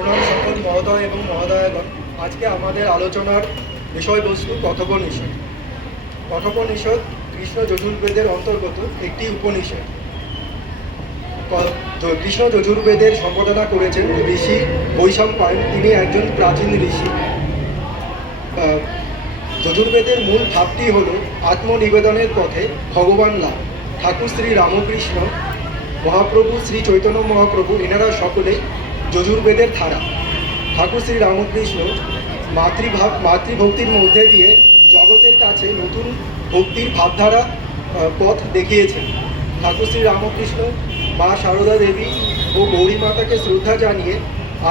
প্রণাম সকল মহোদয় এবং মহোদয়গণ। আজকে আমাদের আলোচনার বিষয়বস্তু কথোপনিষদ। কথোপনিষদ কৃষ্ণ যজুর্বেদের অন্তর্গত একটি উপনিষদ। কৃষ্ণ যজুর্বেদের সম্পাদনা করেছেন ঋষি বৈশম্পায়ন। তিনি একজন প্রাচীন ঋষি। যজুর্বেদের মূল ভাবটি হল আত্মনিবেদনের পথে ভগবান লাভ। ঠাকুর শ্রী রামকৃষ্ণ, মহাপ্রভু শ্রী চৈতন্য মহাপ্রভু, এনারা সকলেই যজুর্বেদের ধারা। ঠাকুর শ্রী রামকৃষ্ণ মাতৃভক্তির মধ্যে দিয়ে জগতের কাছে নতুন ভক্তির ভাবধারা পথ দেখিয়েছেন। ঠাকুর শ্রী রামকৃষ্ণ মা সারদা দেবী ও গৌরী মাতাকে শ্রদ্ধা জানিয়ে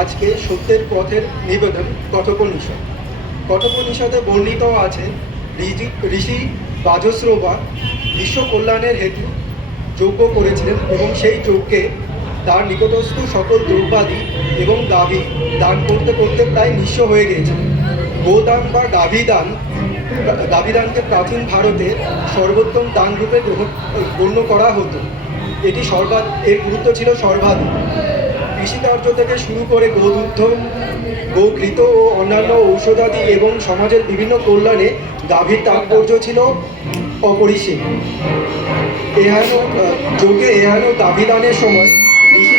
আজকে সত্যের পথের নিবেদন কথোপনিষদ। কথোপনিষদে বর্ণিত আছে ঋষি বাজশ্রবা বিশ্ব কল্যাণের হেতু যজ্ঞ করেছিলেন এবং সেই যজ্ঞে তার নিকটস্থ সকল দ্রব্যাদি এবং গাভী দান করতে করতে প্রায় নিঃস্ব হয়ে গিয়েছিলেন। গোদান বা গাভীদানকে প্রাচীন ভারতে সর্বোত্তম দান রূপে গণ্য করা হতো। এর গুরুত্ব ছিল সর্বাধিক। কৃষিকার্য থেকে শুরু করে গোদুগ্ধ, গোঘৃত ও অন্যান্য ঔষধাদি এবং সমাজের বিভিন্ন কল্যাণে গাভীর তাৎপর্য ছিল অপরিসীম। যজ্ঞে গাভীদানের সময় ঋষি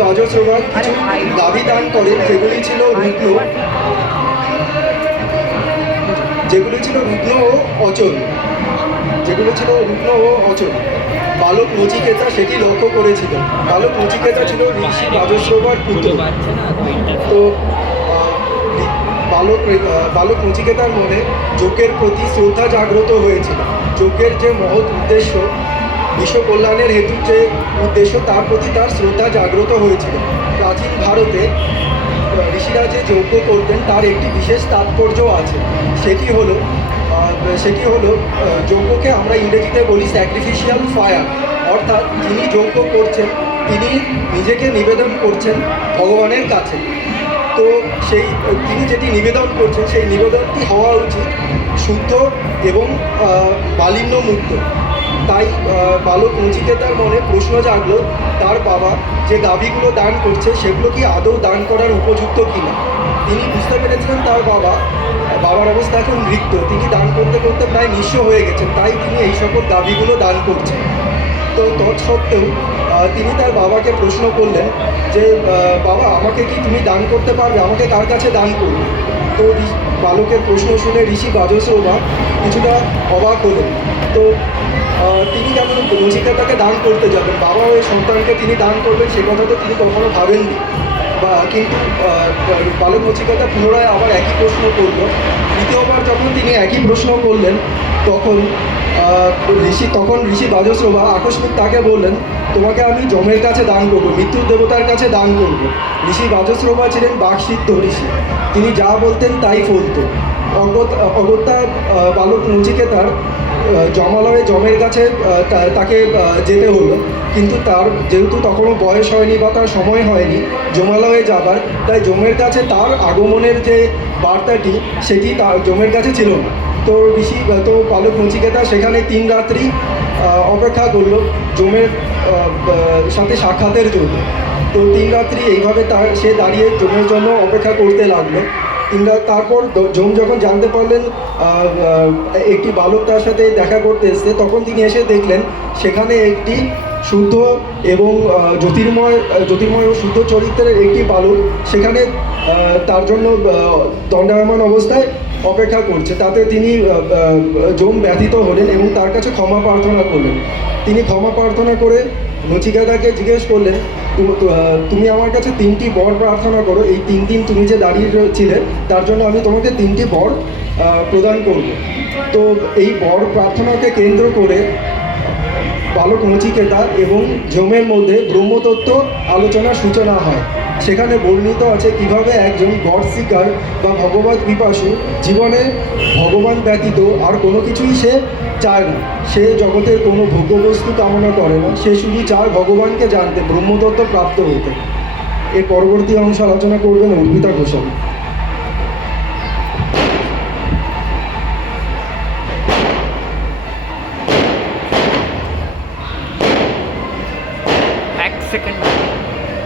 বাজশ্রবা কিছু গাভী দান করেন, যেগুলি ছিল রুগ্ন ও অচল। বালক নচিকেতা সেটি লক্ষ্য করেছিল। বালক নচিকেতা ছিল ঋষি বাজশ্রবার পুত্র। তো বালক নচিকেতার মনে যজ্ঞের প্রতি শ্রদ্ধা জাগ্রত হয়েছিল। যজ্ঞের যে মহৎ উদ্দেশ্য, বিশ্ব কল্যাণের হেতু যে উদ্দেশ্য, তার প্রতি তার শ্রদ্ধা জাগ্রত হয়েছিল। প্রাচীন ভারতে ঋষিরা যে যজ্ঞ করতেন তার একটি বিশেষ তাৎপর্য আছে। সেটি হলো যজ্ঞকে আমরা ইংরেজিতে বলি স্যাক্রিফিশিয়াল ফায়ার। অর্থাৎ যিনি যজ্ঞ করছেন তিনি নিজেকে নিবেদন করছেন ভগবানের কাছে। তো তিনি যেটি নিবেদন করছেন সেই নিবেদনটি হওয়া উচিত শুদ্ধ এবং মালিন্যমুক্ত। তাই বালক নচিকেতার মনে প্রশ্ন জাগলো, তার বাবা যে গাভীগুলো দান করছে সেগুলো কি আদৌ দান করার উপযুক্ত কিনা। তিনি বুঝতে পেরেছিলেন তার বাবার অবস্থা এখন মৃত, তিনি দান করতে করতে প্রায় নিঃস্ব হয়ে গেছেন, তাই তিনি এই সকল গাভীগুলো দান করছেন। তো তৎসত্ত্বেও তিনি তার বাবাকে প্রশ্ন করলেন যে, বাবা, আমাকে কি তুমি দান করতে পারবে, আমাকে কার কাছে দান করবে। তো বালকের প্রশ্ন শুনে ঋষি বাজশ্রবা কিছুটা অবাক হলেন। তো তিনি যেমন নচিকেতাকে দান করতে যাবেন, বাবা ওই সন্তানকে তিনি দান করবেন সে কথা তো তিনি কখনো ভাবেননি। কিন্তু বালক নচিকেতা পুনরায় আবার একই প্রশ্ন করল। দ্বিতীয়বার যখন তিনি একই প্রশ্ন করলেন তখন ঋষি বাজশ্রবা আকস্মিক তাকে বললেন, তোমাকে আমি যমের কাছে দান করবো, মৃত্যুর দেবতার কাছে দান করব। ঋষি বাজশ্রবা ছিলেন বাকসিদ্ধ ঋষি, তিনি যা বলতেন তাই ফলত। অগত্যা বালক নচিকেতার যমের কাছে তাকে যেতে হলো। কিন্তু তার যেহেতু তখনও বয়স হয়নি বা তার সময় হয়নি যমালয়ে যাবার, তাই যমের কাছে তার আগমনের যে বার্তাটি সেটি তার যমের কাছে ছিল না। তো বালক নচিকেতা সেখানে 3 রাত্রি অপেক্ষা করলো যমের সাথে সাক্ষাতের জন্য। তো 3 রাত্রি এইভাবে সে দাঁড়িয়ে যমের জন্য অপেক্ষা করতে লাগলো। তারপর যম যখন জানতে পারলেন একটি বালক তার সাথে দেখা করতে এসছে, তখন তিনি এসে দেখলেন সেখানে একটি শুদ্ধ এবং জ্যোতির্ময় ও শুদ্ধ চরিত্রের একটি বালক সেখানে তার জন্য দণ্ডায়মান অবস্থায় অপেক্ষা করছে। তাতে তিনি যম ব্যথিত হলেন এবং তার কাছে ক্ষমা প্রার্থনা করলেন। তিনি ক্ষমা প্রার্থনা করে নচিকেতাকে জিজ্ঞেস করলেন, তুমি আমার কাছে 3টি বর প্রার্থনা করো, এই 3 দিন তুমি যে দাঁড়িয়ে ছিলে তার জন্য আমি তোমাকে 3টি বর প্রদান করব। তো এই বর প্রার্থনাকে কেন্দ্র করে বালক নচিকেতা এবং যমের মধ্যে ব্রহ্মতত্ত্ব আলোচনার সূচনা হয়। সেখানে বর্ণিত আছে কিভাবে একজন গড সিকার বা ভগবত পিপাসু জীবনে ভগবান ব্যতীত আর কোনো কিছুই সে চায় না। সে জগতের কোনো ভোগ্যবস্তু কামনা করে না, সে শুধু চায় ভগবানকে জানতে, ব্রহ্মতত্ত্ব প্রাপ্ত হতে। এর পরবর্তী অংশ আলোচনা করবেন অর্পিতা ঘোষাল। এক সেকেন্ড।